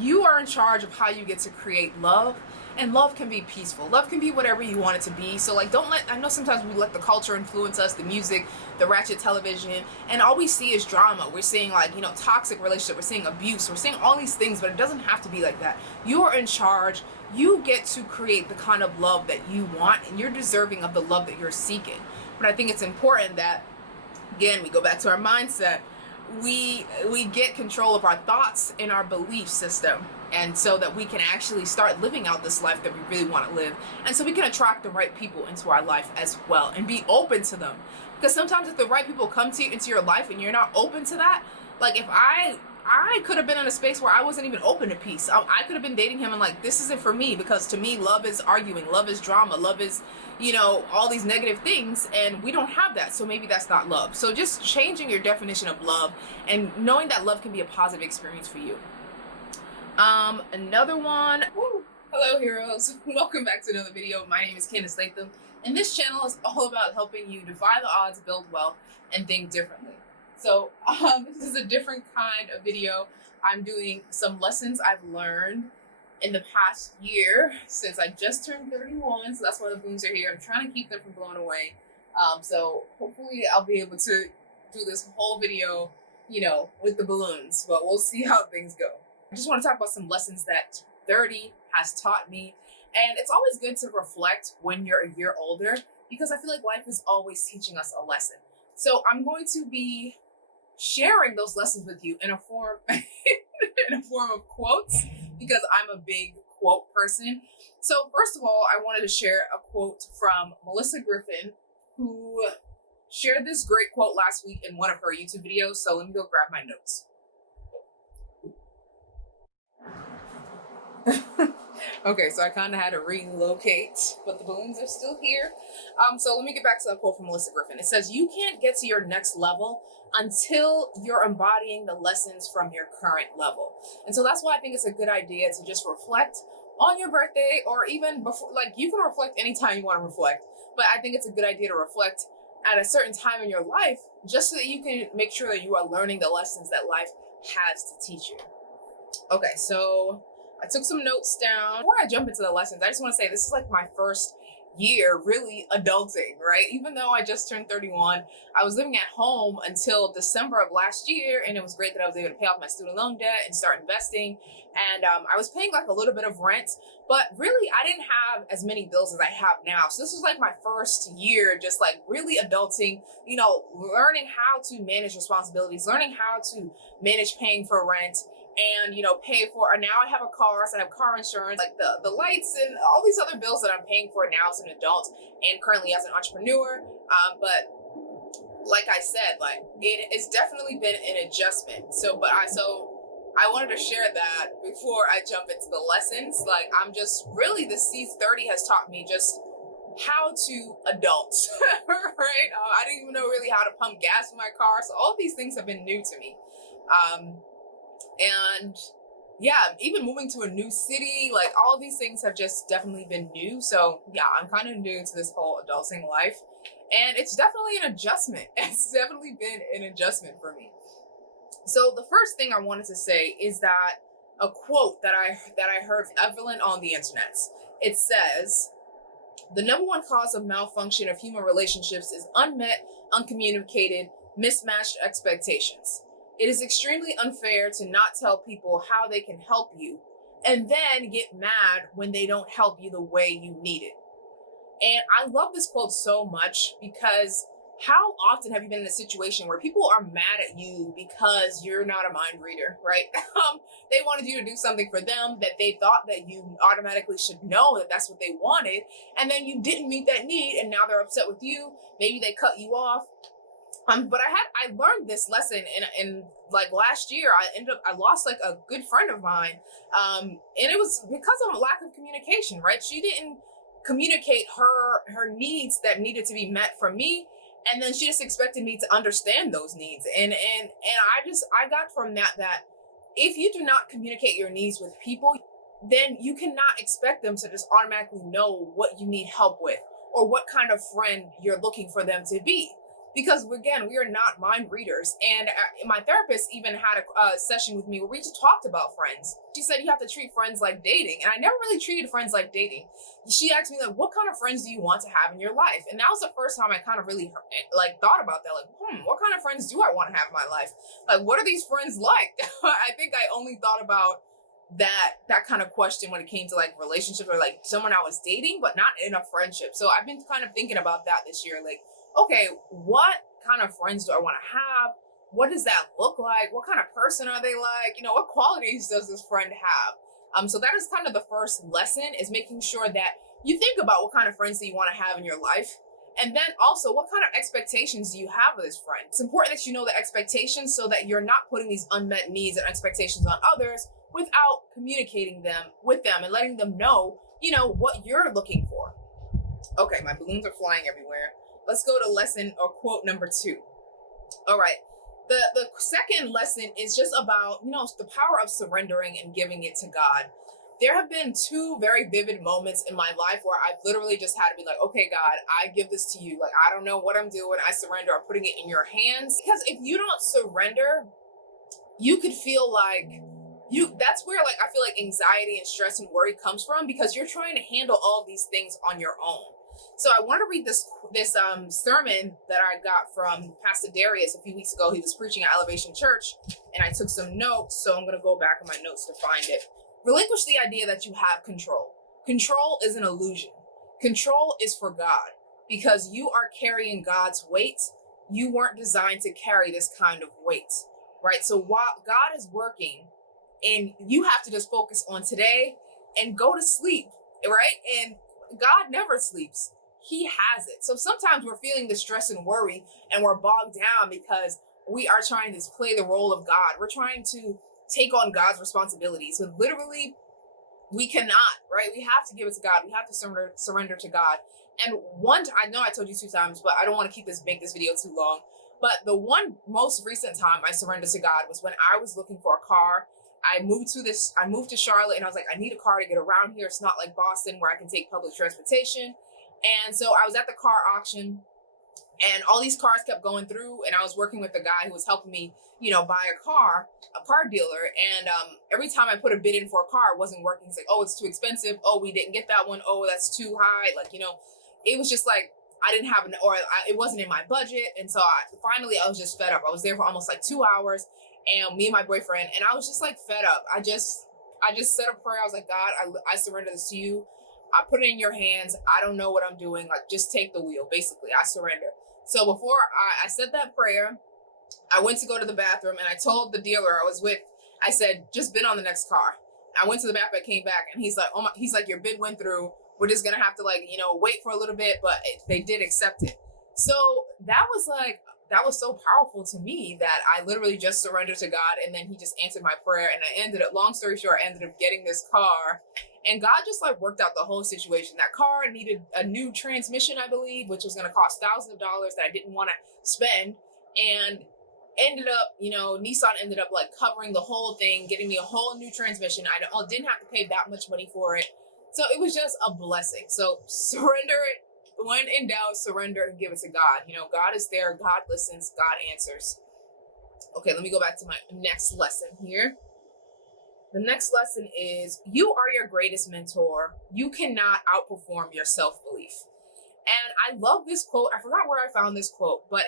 You are in charge of how you get to create love, and love can be peaceful. Love can be whatever you want it to be. So like, don't let, I know sometimes we let the culture influence us, the music, the ratchet television, and all we see is drama. We're seeing like, toxic relationship, we're seeing abuse, we're seeing all these things, but it doesn't have to be like that. You are in charge. You get to create the kind of love that you want, and you're deserving of the love that you're seeking. But I think it's important that, again, we go back to our mindset. We get control of our thoughts and our belief system, and so that we can actually start living out this life that we really want to live, and so we can attract the right people into our life as well and be open to them. Because sometimes if the right people come to you into your life and you're not open to that, like if I could have been in a space where I wasn't even open to peace. I could have been dating him and like, this isn't for me, because to me, love is arguing, love is drama, love is, all these negative things, and we don't have that. So maybe that's not love. So just changing your definition of love and knowing that love can be a positive experience for you. Another one. Woo. Hello, heroes. Welcome back to another video. My name is Candice Latham, and this channel is all about helping you defy the odds, build wealth, and think differently. So this is a different kind of video. I'm doing some lessons I've learned in the past year since I just turned 31. So that's why the balloons are here. I'm trying to keep them from blowing away. So hopefully I'll be able to do this whole video, with the balloons, but we'll see how things go. I just want to talk about some lessons that 30 has taught me. And it's always good to reflect when you're a year older, because I feel like life is always teaching us a lesson. So I'm going to be sharing those lessons with you in a form of quotes, because I'm a big quote person. So first of all, I wanted to share a quote from Melissa Griffin, who shared this great quote last week in one of her YouTube videos. So let me go grab my notes. Okay, so I kind of had to relocate, but the balloons are still here. So let me get back to that quote from Melissa Griffin. It says, "You can't get to your next level until you're embodying the lessons from your current level." And so that's why I think it's a good idea to just reflect on your birthday, or even before. Like, you can reflect anytime you want to reflect, but I think it's a good idea to reflect at a certain time in your life, just so that you can make sure that you are learning the lessons that life has to teach you. Okay, so I took some notes down. Before I jump into the lessons, I just want to say this is like my first year really adulting, right? Even though I just turned 31, I was living at home until December of last year, and it was great that I was able to pay off my student loan debt and start investing. And I was paying like a little bit of rent, but really I didn't have as many bills as I have now. So this was like my first year just like really adulting, learning how to manage responsibilities, learning how to manage paying for rent, and pay for, and now I have a car, so I have car insurance, like the lights and all these other bills that I'm paying for now as an adult and currently as an entrepreneur. But like I said, like it has definitely been an adjustment. So I wanted to share that before I jump into the lessons. Like, I'm just really, the C30 has taught me just how to adult, right? I didn't even know really how to pump gas in my car. So all these things have been new to me. And yeah, even moving to a new city, like all these things have just definitely been new. So yeah, I'm kind of new to this whole adulting life, and it's definitely an adjustment. It's definitely been an adjustment for me. So the first thing I wanted to say is that a quote that I heard Evelyn on the internet. It says, "The number one cause of malfunction of human relationships is unmet, uncommunicated, mismatched expectations. It is extremely unfair to not tell people how they can help you and then get mad when they don't help you the way you need it." And I love this quote so much, because how often have you been in a situation where people are mad at you because you're not a mind reader, right? They wanted you to do something for them that they thought that you automatically should know that that's what they wanted, and then you didn't meet that need, and now they're upset with you. Maybe they cut you off. But I learned this lesson in like last year. I lost like a good friend of mine. And it was because of a lack of communication, right? She didn't communicate her needs that needed to be met from me. And then she just expected me to understand those needs. And I got from that if you do not communicate your needs with people, then you cannot expect them to just automatically know what you need help with or what kind of friend you're looking for them to be. because again, we are not mind readers. And my therapist even had a session with me where we just talked about friends. She said you have to treat friends like dating, and I never really treated friends like dating. She asked me, like, what kind of friends do you want to have in your life? And that was the first time I kind of really like thought about that, like, what kind of friends do I want to have in my life? Like, what are these friends like? I think I only thought about that kind of question when it came to like relationships or like someone I was dating, but not in a friendship. So I've been kind of thinking about that this year, like, okay, what kind of friends do I want to have? What does that look like? What kind of person are they like? You know, what qualities does this friend have? So that is kind of the first lesson, is making sure that you think about what kind of friends that you want to have in your life. And then also, what kind of expectations do you have of this friend? It's important that you know the expectations so that you're not putting these unmet needs and expectations on others without communicating them with them and letting them know, you know, what you're looking for. Okay, my balloons are flying everywhere. Let's go to lesson or quote number 2. All right. The second lesson is just about, you know, the power of surrendering and giving it to God. There have been 2 very vivid moments in my life where I've literally just had to be like, okay, God, I give this to you. Like, I don't know what I'm doing. I surrender. I'm putting it in your hands. Because if you don't surrender, you could feel like that's where, like, I feel like anxiety and stress and worry comes from, because you're trying to handle all these things on your own. So I want to read this sermon that I got from Pastor Darius a few weeks ago. He was preaching at Elevation Church, and I took some notes. So I'm going to go back on my notes to find it. Relinquish the idea that you have control. Control is an illusion. Control is for God, because you are carrying God's weight. You weren't designed to carry this kind of weight, right? So while God is working, and you have to just focus on today and go to sleep, right? And God never sleeps. He has it. So sometimes we're feeling the stress and worry, and we're bogged down because we are trying to play the role of God. We're trying to take on God's responsibilities. So literally, we cannot, right? We have to give it to God. We have to surrender to God. And I know I told you 2 times, but I don't want to make this video too long. But the one most recent time I surrendered to God was when I was looking for a car. I moved to Charlotte, and I was like, I need a car to get around here. It's not like Boston where I can take public transportation. And so I was at the car auction, and all these cars kept going through, and I was working with the guy who was helping me, you know, buy a car dealer. And every time I put a bid in for a car, it wasn't working. He's like, oh, it's too expensive. Oh, we didn't get that one. Oh, that's too high. Like, you know, it was just like, I didn't have it wasn't in my budget. And so finally I was just fed up. I was there for almost like 2 hours, and me and my boyfriend, and I was just like fed up. I just said a prayer. I was like, God, I surrender this to you. I put it in your hands. I don't know what I'm doing. Like, just take the wheel. Basically, I surrender. So before I said that prayer, I went to go to the bathroom, and I told the dealer I was with, I said, just bid on the next car. I went to the bathroom, I came back, and he's like, your bid went through. We're just going to have to, like, you know, wait for a little bit, but they did accept it. So that was so powerful to me that I literally just surrendered to God, and then he just answered my prayer, and long story short, I ended up getting this car, and God just like worked out the whole situation. That car needed a new transmission, I believe, which was going to cost thousands of dollars that I didn't want to spend, and ended up, you know, Nissan ended up like covering the whole thing, getting me a whole new transmission. I didn't have to pay that much money for it. So it was just a blessing. So surrender it. When in doubt, surrender and give it to God. You know, God is there. God listens. God answers. Okay, let me go back to my next lesson here. The next lesson is, you are your greatest mentor. You cannot outperform your self-belief. And I love this quote. I forgot where I found this quote, but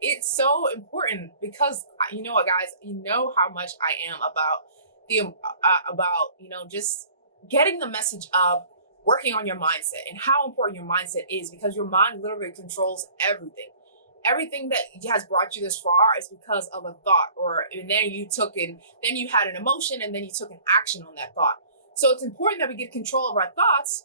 it's so important, because you know what, guys, you know how much I am about you know, just getting the message of working on your mindset and how important your mindset is, because your mind literally controls everything. Everything that has brought you this far is because of a thought, and then you had an emotion, and then you took an action on that thought. So it's important that we get control of our thoughts,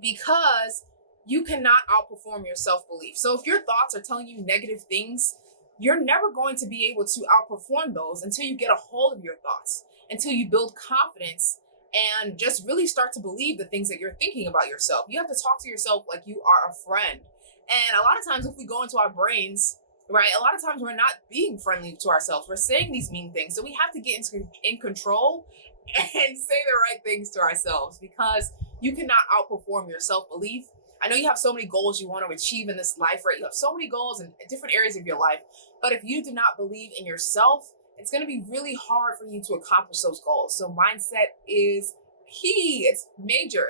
because you cannot outperform your self-belief. So if your thoughts are telling you negative things, you're never going to be able to outperform those until you get a hold of your thoughts, until you build confidence and just really start to believe the things that you're thinking about yourself. You have to talk to yourself like you are a friend. And a lot of times if we go into our brains, right, a lot of times we're not being friendly to ourselves. We're saying these mean things. So we have to get in control and say the right things to ourselves, because you cannot outperform your self-belief. I know you have so many goals you want to achieve in this life, right? You have so many goals in different areas of your life. But if you do not believe in yourself, it's going to be really hard for you to accomplish those goals. So mindset is key. It's major.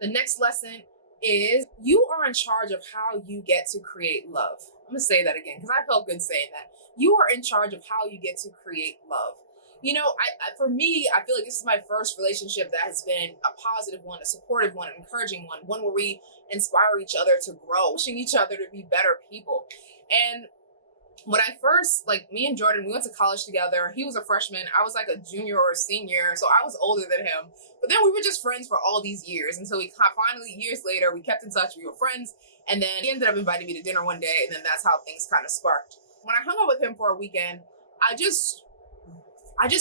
The next lesson is you are in charge of how you get to create love. I'm going to say that again because I felt good saying that. You are in charge of how you get to create love. You know, for me, I feel like this is my first relationship that has been a positive one, a supportive one, an encouraging one where we inspire each other to grow, pushing each other to be better people. And when I first, like me and Jordan, we went to college together. He was a freshman. I was like a junior or a senior. So I was older than him. But then we were just friends for all these years. And so we finally, years later, we kept in touch. We were friends. And then he ended up inviting me to dinner one day. And then that's how things kind of sparked. When I hung out with him for a weekend, I just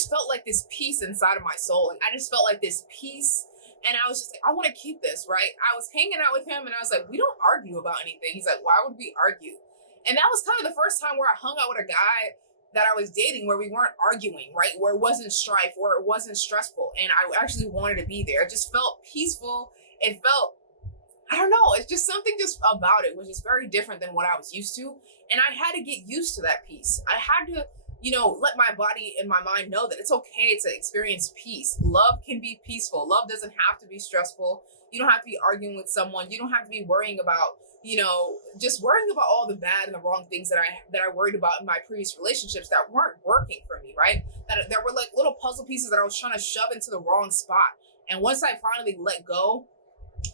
felt like this peace inside of my soul. And I just felt like this peace. And I was just like, I want to keep this, right? I was hanging out with him and I was like, we don't argue about anything. He's like, why would we argue? And that was kind of the first time where I hung out with a guy that I was dating where we weren't arguing, right? Where it wasn't strife, where it wasn't stressful. And I actually wanted to be there. It just felt peaceful. It felt, I don't know, it's just something just about it was just very different than what I was used to. And I had to get used to that peace. I had to, let my body and my mind know that it's okay to experience peace. Love can be peaceful. Love doesn't have to be stressful. You don't have to be arguing with someone. You don't have to be worrying about, just worrying about all the bad and the wrong things that I worried about in my previous relationships that weren't working for me, right? That were like little puzzle pieces that I was trying to shove into the wrong spot. And once I finally let go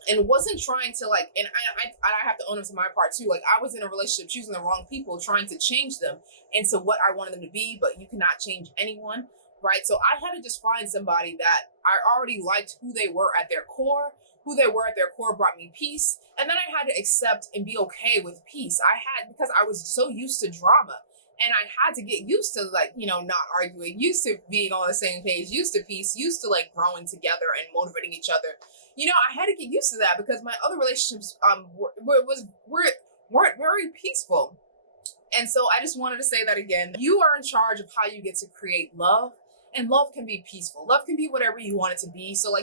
and wasn't trying to and I have to own it to my part too. Like I was in a relationship choosing the wrong people, trying to change them into what I wanted them to be, but you cannot change anyone, right? So I had to just find somebody that I already liked who they were at their core. Who they were at their core brought me peace. And then I had to accept and be okay with peace. Because I was so used to drama and I had to get used to not arguing, used to being on the same page, used to peace, used to growing together and motivating each other. I had to get used to that because my other relationships weren't very peaceful. And so I just wanted to say that again. You are in charge of how you get to create love. And love can be peaceful. Love can be whatever you want it to be. So I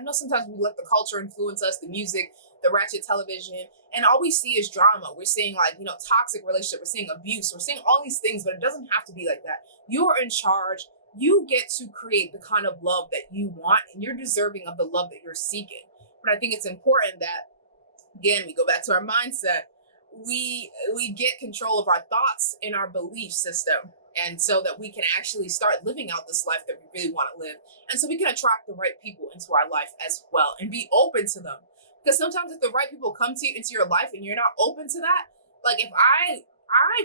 know sometimes we let the culture influence us, the music, the ratchet television, and all we see is drama. We're seeing toxic relationship. We're seeing abuse. We're seeing all these things, but it doesn't have to be like that. You are in charge. You get to create the kind of love that you want, and you're deserving of the love that you're seeking. But I think it's important that, again, we go back to our mindset. We get control of our thoughts and our belief system. And so that we can actually start living out this life that we really want to live. And so we can attract the right people into our life as well and be open to them. Because sometimes if the right people come to you into your life and you're not open to that, like if I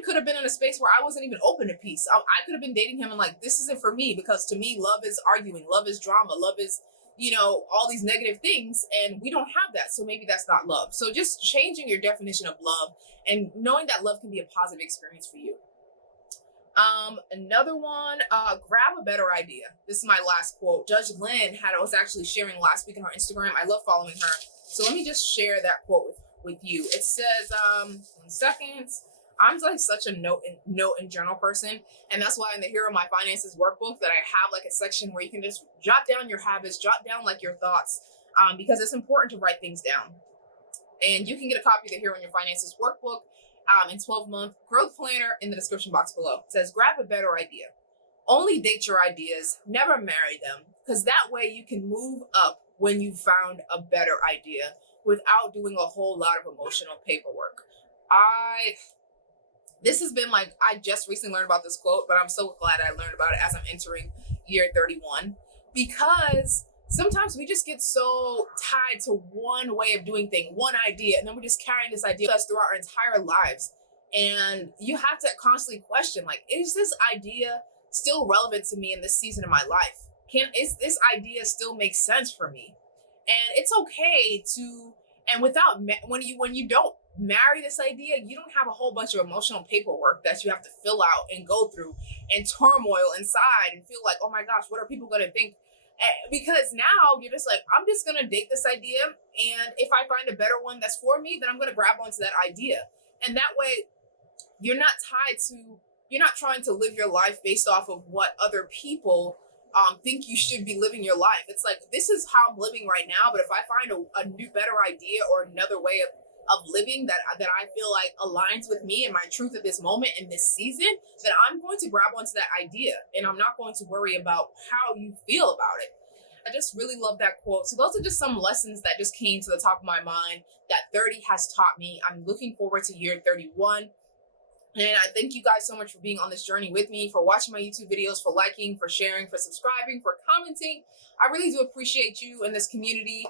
could have been in a space where I wasn't even open to peace. I could have been dating him and this isn't for me because to me, love is arguing, love is drama, love is, all these negative things. And we don't have that. So maybe that's not love. So just changing your definition of love and knowing that love can be a positive experience for you. Another one, grab a better idea. This is my last quote. Judge Lynn was actually sharing last week on her Instagram. I love following her. So let me just share that quote with you. It says, 1 second. I'm such a note and journal person. And that's why in the Hero My Finances workbook that I have a section where you can just jot down your habits, jot down your thoughts, because it's important to write things down. And you can get a copy of the Hero in Your Finances workbook and 12-month growth planner in the description box below. It says, grab a better idea. Only date your ideas, never marry them, because that way you can move up when you found a better idea without doing a whole lot of emotional paperwork. This has been I just recently learned about this quote, but I'm so glad I learned about it as I'm entering year 31, because sometimes we just get so tied to one way of doing things, one idea, and then we're just carrying this idea with us throughout our entire lives. And you have to constantly question, is this idea still relevant to me in this season of my life? Is this idea still make sense for me? And it's okay to, and when you don't marry this idea, you don't have a whole bunch of emotional paperwork that you have to fill out and go through and turmoil inside and feel oh my gosh, what are people going to think? Because now you're just I'm just going to date this idea. And if I find a better one that's for me, then I'm going to grab onto that idea. And that way you're not trying to live your life based off of what other people think you should be living your life. It's like, this is how I'm living right now, but if I find a new, better idea or another way of living that I feel like aligns with me and my truth at this moment in this season, then I'm going to grab onto that idea, and I'm not going to worry about how you feel about it. I just really love that quote. So those are just some lessons that just came to the top of my mind that 30 has taught me. I'm looking forward to year 31. And I thank you guys so much for being on this journey with me, for watching my YouTube videos, for liking, for sharing, for subscribing, for commenting. I really do appreciate you in this community.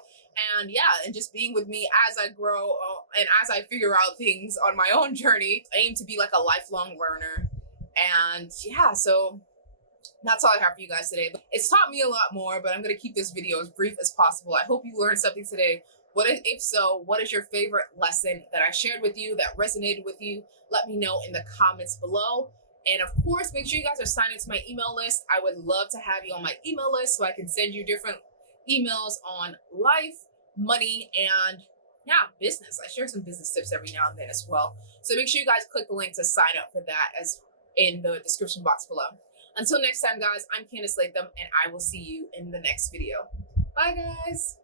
And yeah, and just being with me as I grow and as I figure out things on my own journey. I aim to be like a lifelong learner. And yeah, so that's all I have for you guys today. It's taught me a lot more, but I'm going to keep this video as brief as possible. I hope you learned something today. If so, what is your favorite lesson that I shared with you that resonated with you? Let me know in the comments below. And of course, make sure you guys are signed into my email list. I would love to have you on my email list so I can send you different emails on life, money, and yeah, business. I share some business tips every now and then as well. So make sure you guys click the link to sign up for that as in the description box below. Until next time, guys, I'm Candice Latham, and I will see you in the next video. Bye, guys.